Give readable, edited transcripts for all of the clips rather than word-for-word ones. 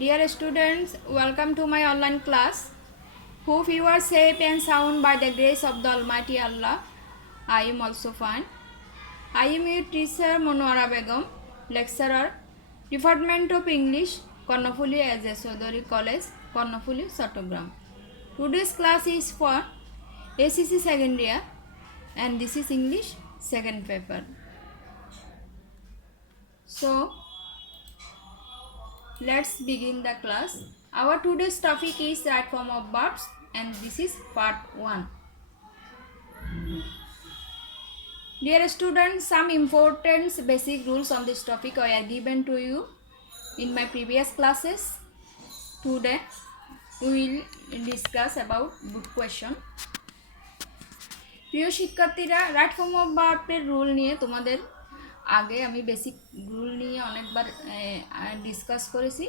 Dear students, welcome to my online class. Hope you are safe and sound by the grace of the Almighty Allah. I am also fine. I am your teacher Monwara Begum, lecturer, Department of English, Karnafuli as a Sodori College, Karnafuli, Chattogram. Today's class is for ACC second year and this is English second paper. So, let's begin the class. Our today's topic is right form of verbs and this is part 1. Dear students, some important basic rules on this topic I have given to you in my previous classes. Today we will discuss about good question. প্রিয় শিক্ষার্থীরা, right form of ভার্বের rule নিয়ে তোমাদের আগে আমি basic rule নিয়ে অনেকবার discuss করেছি।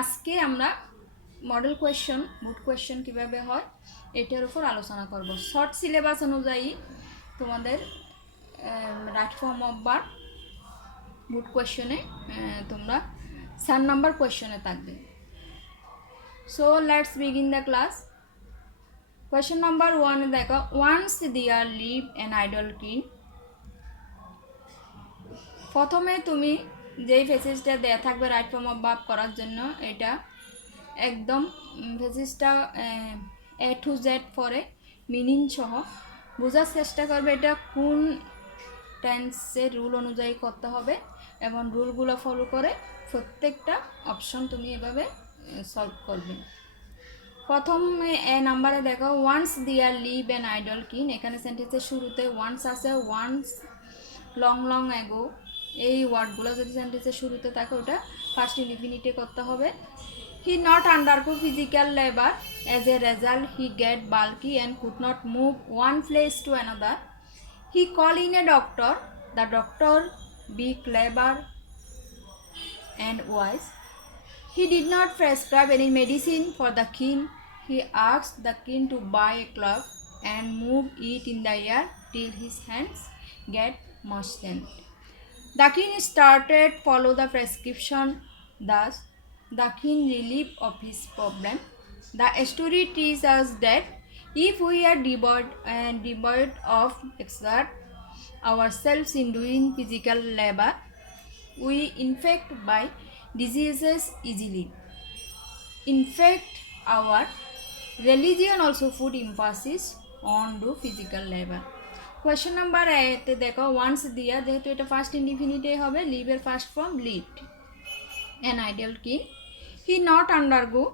আজকে আমরা মডেল কোয়েশ্চন, গুড কোয়েশ্চন কীভাবে হয় এটার উপর আলোচনা করব। শর্ট সিলেবাস অনুযায়ী তোমাদের right form of verb good কোয়েশ্চনে তোমরা 4 নম্বর কোয়েশ্চনে থাকবে। So let's begin the class. Question number 1 দেখো, once there lived an idle king. প্রথমে তুমি যেই ফেসেসটা দেয়া থাকবে রাইট ফর্ম অফ ভার্ব করার জন্য, এটা একদম ফেসেসটা এ টু জেড পরে মিনিং সহ বোঝার চেষ্টা করবে এটা কোন টেন্সের রুল অনুযায়ী করতে হবে এবং রুলগুলো ফলো করে প্রত্যেকটা অপশন তুমি এভাবে সলভ করবে। প্রথমে এ নাম্বারে দেখো, once there live an idle king. এখানে সেন্টেন্সের শুরুতে ওয়ান্স আছে, ওয়ান্স, লং লং অ্যাগো, এই ওয়ার্ডগুলো যদি সেন্টেন্সের শুরুতে থাকে ওটা ফার্স্ট ইনডিফিনিটে করতে হবে। হি not undergo physical labour, as a result he get bulky and could not move one place to another. He call in a doctor, the doctor B clever and wise. He did not prescribe any medicine for the king. He asked the king to buy a club and move it in the air till his hands get moistened. The king started follow the prescription. Thus, the king relieved of his problem. The story teaches us that if we are devoid of exert ourselves in doing physical labor, we infect by diseases easily. In fact, our religion also put emphasis on do physical labor. Question number 8 দেখো, once দিয়া যেহেতু এটা first ইনডিফিনিটে হবে, লিভের first form lived. An idle king, he not undergo,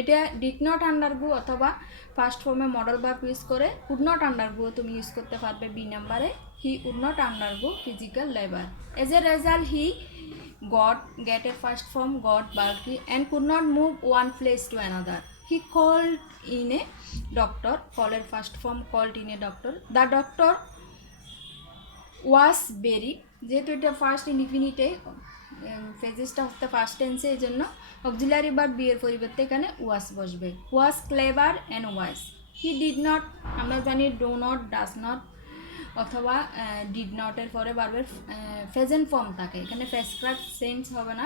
এটা did not undergo অথবা first ফর্মে মডেল ভার্ব ইউজ করে উড নট আন্ডারগো তুমি ইউজ করতে পারবে বি নাম্বারে। He would not undergo physical labour. As a result he get a first form got bulky and could not move one place to another. He called in a doctor, call a first form called in a doctor. The doctor was buried, যেহেতু এটা first ইনডিফিনিটে ফেজেসটা হচ্ছে first টেন্সে, এই জন্য auxiliary verb be এর পরিবর্তে এখানে was বসবে। Was clever and wise. He did not, আমরা জানি ডো নট, ডাজ নট অথবা ডিড নটের পরে ভার্বের প্রেজেন্ট ফর্ম থাকে, এখানে প্রেসক্রাইব চেঞ্জ হবে না,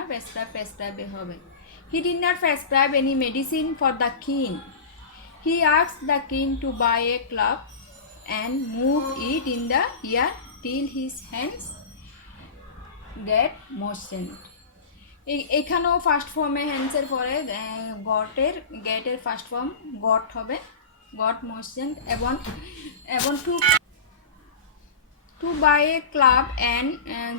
প্রেসক্রাইবে হবে। He did not prescribe any medicine for the king. He asked the king to buy a club and move it in the year till his hands get motion. এখানেও first ফর্মে হ্যান্ডসের পরে গেটের first form got হবে, got motion. এবং to buy a club and,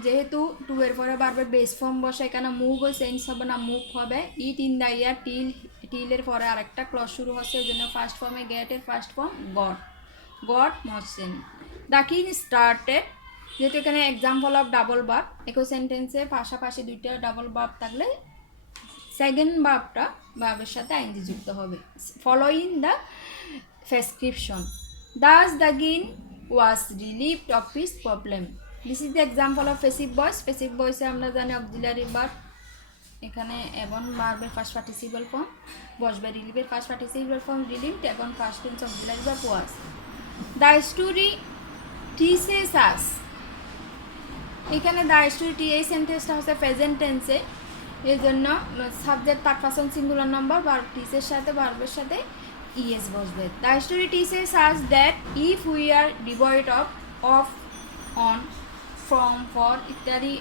যেহেতু to এর পরে বারবার বেস ফর্ম বসে, এখানে মুভও চেঞ্জ হবে না, মুভ হবে। ইট ইন দ্য ইয়ার, টিলের পরে আরেকটা ক্লজ শুরু হচ্ছে, ওই জন্য ফার্স্ট ফর্মে গেটের first form goat motion. The king started, যেহেতু এখানে এক্সাম্পল অফ ডাবল ভার্ব, একই সেন্টেন্সে পাশাপাশি দুইটা ডাবল ভার্ব থাকলে সেকেন্ড ভার্বের সাথে আইএনজি যুক্ত হবে। Following the prescription, Das the king was relieved of his problem. This is the example of passive voice. Passive voice আমরা জানি auxiliary verb, এখানে এবং ভার্বের ফার্স্ট পার্টিসিপল ফর্ম বসবে, রিলিভের ফার্স্ট পার্টিসিপল ফর্ম রিলিভড এবং first tense auxiliary verb was. The story teaches us, এখানে the story, এই সেন্টেন্সটা হচ্ছে প্রেজেন্ট টেন্সে, এই জন্য subject third person singular number verb টিসের সাথে ভার্বের সাথে ইএস বসবে। The story teaches us that if we are devoid of on from for ইত্যাদি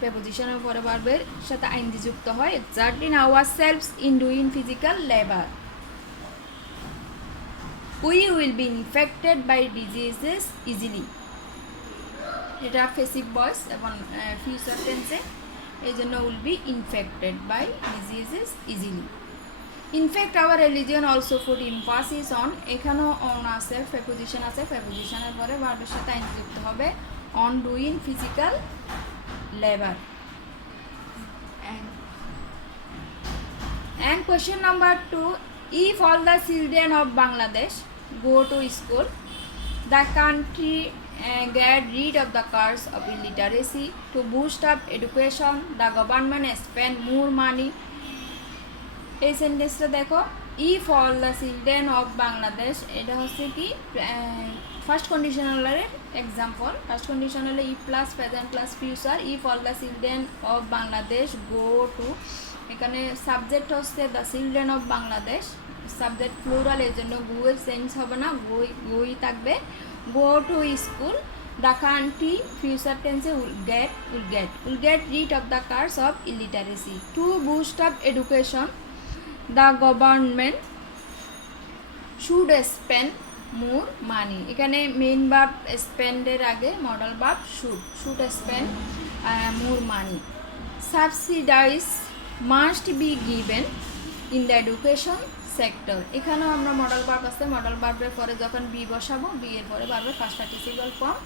প্রেপোজিশনের পরে ভার্বের সাথে আইনজি যুক্ত হয়, exerting our selves in doing physical labour, we will be infected by diseases easily. এটা ফেসিভ ভয়েস এবং ফিউচার টেন্সে, এই জন্য will be infected by diseases easily. In fact our religion also food emphasis on, এখানেও on আছে, preposition আছে, প্রেপোজিশনের পরে ভার্বের সাথে আইন যুক্ত হবে, on doing physical labour. And question number 2, if all the children of Bangladesh go to school, the country get rid of the curse of illiteracy. To boost up education, the government spend more money. এই সেন্টেন্সটা দেখো, if all the children of Bangladesh, এটা হচ্ছে কি first কন্ডিশনালের example. First কন্ডিশনালে ই plus present plus future, if all the children of Bangladesh go to, এখানে সাবজেক্ট হচ্ছে the children of Bangladesh, subject plural, এর জন্য গুয়ের চেঞ্জ হবে না, গই থাকবে, go to school, the country future tense will get rid of the curse of illiteracy. To boost up education, the government should spend more money. এখানে main verb স্পেন্ডের আগে modal verb should spend more money. Subsidies must be given in the education sector, এখানেও আমরা modal verb আছে, model ভার্বের পরে যখন B বসাবো, B এর পরে ভার্বের first participle form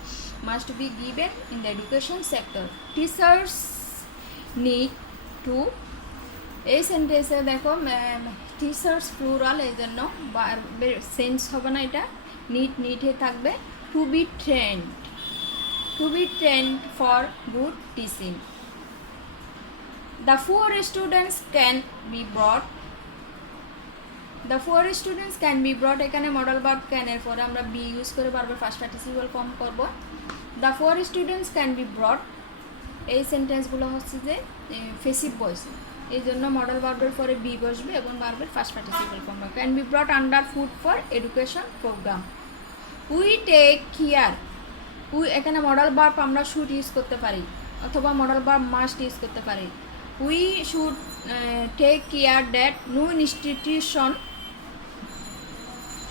must be given in the education sector. Teachers need to, এই সেন্টেন্সে দেখো টিচার্স প্লুরাল, এই জন্য ভার্বের সেন্স হবে না, এটা নিডে থাকবে, to be trained for good teaching. The poor students can be brought, the poor students can be brought, এখানে মডেল ভার্ব ক্যান এর পরে আমরা বি ইউজ করে ভার্বের ফার্স্ট পার্টিসিপল ফর্ম করব। The poor students can be ব্রট, এই সেন্টেন্সগুলো হচ্ছে যে ফেসিভ ভয়েস, এই জন্য মডেল ভার্বের পরে বি বসবে এবং ভার্বের ফার্স্ট পার্টিসিপল ফর্ম হবে। Can be brought under food for education programme. We take care, এখানে মডেল ভার্ব আমরা শুড ইউজ করতে পারি অথবা মডেল ভার্ব মাস্ট ইউজ করতে পারি। We should take care that no institution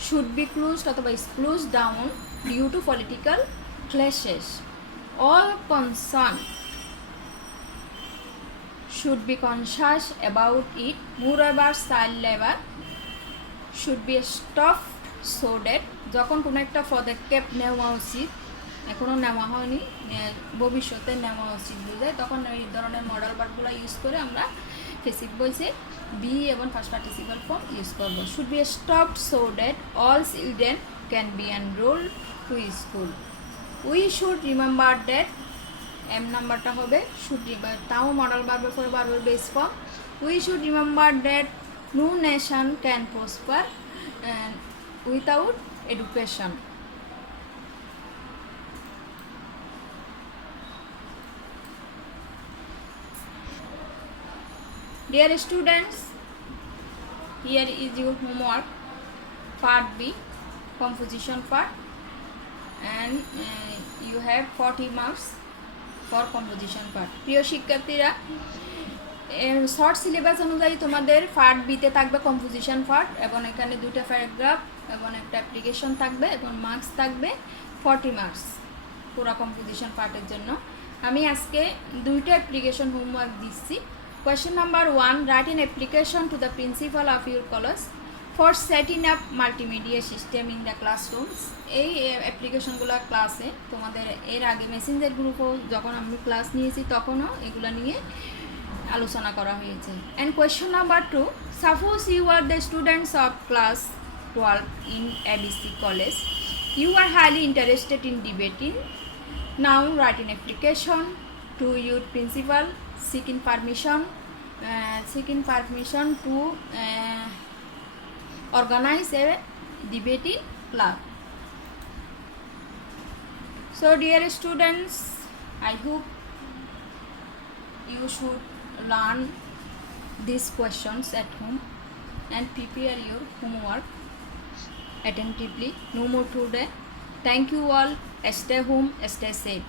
should be closed অথবা is closed down due to political clashes. All concerned should be conscious about it. Moreover, child labor should be stopped so that, যখন কোনো একটা পদক্ষেপ নেওয়া উচিত, এখনও নেওয়া হয়নি, ভবিষ্যতে নেওয়া উচিত বুঝায়, তখন এই ধরনের মডেল ভার্বগুলো ইউজ করে আমরা ফেসিভ ভয়েসে বি এবং ফার্স্ট পার্টিসিপল ফর্ম ইউজ করবো। Should be stopped so that all children can be enrolled to school. We should remember that, M নাম্বারটা হবে শুড, তাও মডেল ভার্বের পরে ভার্বের base form. We should remember that no nation can prosper without education. Dear students, here is your homework, part B, composition part, and you have 40 marks for composition part. প্রিয় শিক্ষার্থীরা, short syllabus অনুযায়ী তোমাদের part বিতে থাকবে composition part, এবং এখানে দুটো paragraph এবং একটা অ্যাপ্লিকেশন থাকবে এবং মার্কস থাকবে 40 মার্কস পুরো কম্পোজিশন পার্টের জন্য। আমি আজকে দুইটা অ্যাপ্লিকেশন হোমওয়ার্ক দিচ্ছি। Question number 1, write an application to the principal of your college for setting up multimedia system in the classrooms. এই অ্যাপ্লিকেশনগুলো ক্লাসে তোমাদের এর আগে মেসেঞ্জার গ্রুপও যখন আমি ক্লাস নিয়েছি তখনও এগুলো নিয়ে আলোচনা করা হয়েছে। And question number 2, suppose you are the students of class 12 in ABC college. You are highly interested in debating. Now write an application to your principal seeking permission to organize a debating club. So dear students, I hope you should learn these questions at home and prepare your homework attentively. No more today. Thank you all. Stay home, stay safe.